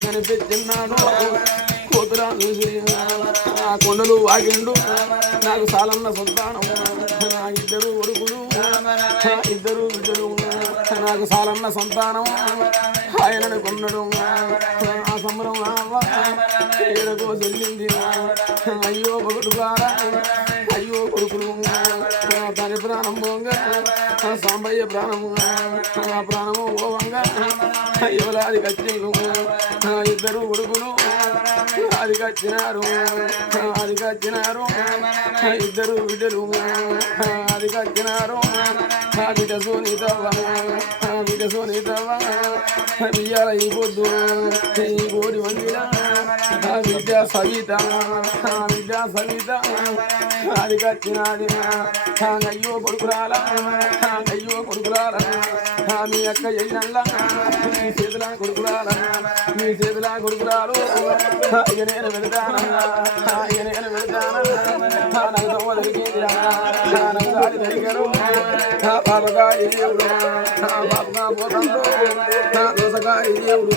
కనిపించినాడు కూతురాలు ఆ కొండలు వాగిండు నాకు సాలన్న సంతానం నా ఇద్దరు కొడుకులు ఇద్దరు ఇద్దరు బిడ్డలు నాకు సాలన్న సంతానం ఆయనను కొన్నడు ఆ సంబరం ఏడకో చెల్లింది అయ్యో కొడుకు అయ్యో కొడుకులు తన ప్రాణం సాంబయ్య ప్రాణము ప్రాణము పోవంగా ఎవలాది కచ్చిళ్ళు ఇద్దరు ఉడుగులు అదిగచ్చినారు అదిగచ్చినారు అది ఇద్దరు బిడ్డలు. అదిగచ్చినారు ఆ బిడ్డ సోనితవ్వ. బిడ్డ సోనితవ్వ. బియ్యాల ఈ పొద్దు. ఈ సవిత ఆ సవిత అది కచ్చినాది అయ్యో కొడుకురాల అయ్యో కొడుకురాల మీ అక్క ఎయ్యల్లా మీ చేతుల కొడుకురాల? మీ చేతుల కొడుకురాలు ఇక నేను వెళ్తాను ఇక నేను వెళ్తాను నాకు తమ్మ దొరికింది నాకు దాడి దొరికారు బాబగా దేవుడు బాబగా పోతాడు దోసగా దేవుడు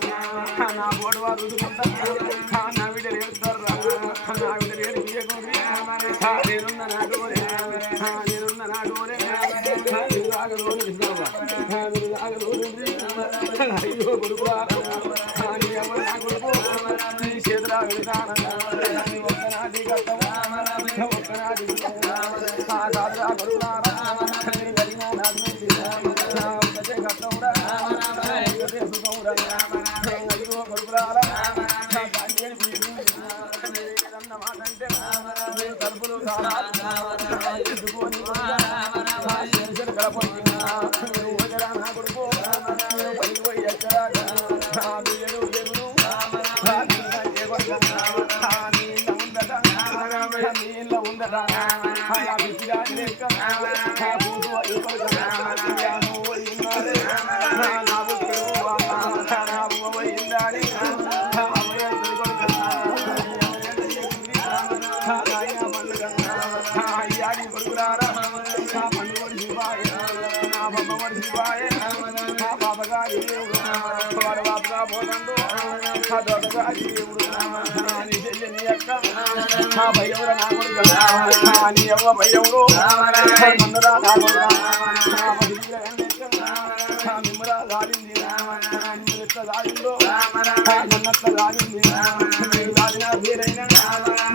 అయ్యో కొడుకు బాబగారి దేవుడు వాడు బాబుగా పోతండు నా దొడ్డగా దేవుడు నా భయ్యవుర నా నీ అవ్వ భయ్యవుడు మందురా నా కొడుకు నా మధుర నా మిమ్మరా నన్నట్ల దాడింది మీరు దాడిన పేరైనా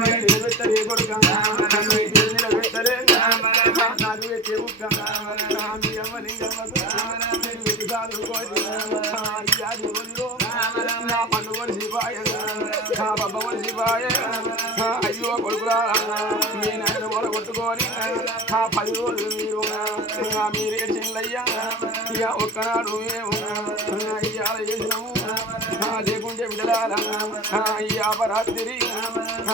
నేను ఎదుగుతారు ఏ కొడుక నిలబెట్టలే నాకు పెట్టే ఉక్క అమ్మ లింగమ్మకు నేను వెతికాలు కోరి యాది రోజులు నా పండుగ శివాయ నా బొమ్మ శివాయ అయ్యో మీ నాయన కూడా కొట్టుకొని ఆ పది రోజులు మీరు ఇక ఒక్కనాడు ఇవాళ చేసినాము లేకుంటే ఈ అపరాత్రి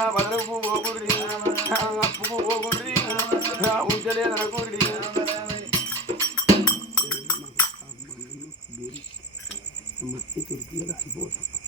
వదలకు పోకుర్రి అప్పుకు పోకుర్రి మట్టి తిరిగి రాలిపోతాం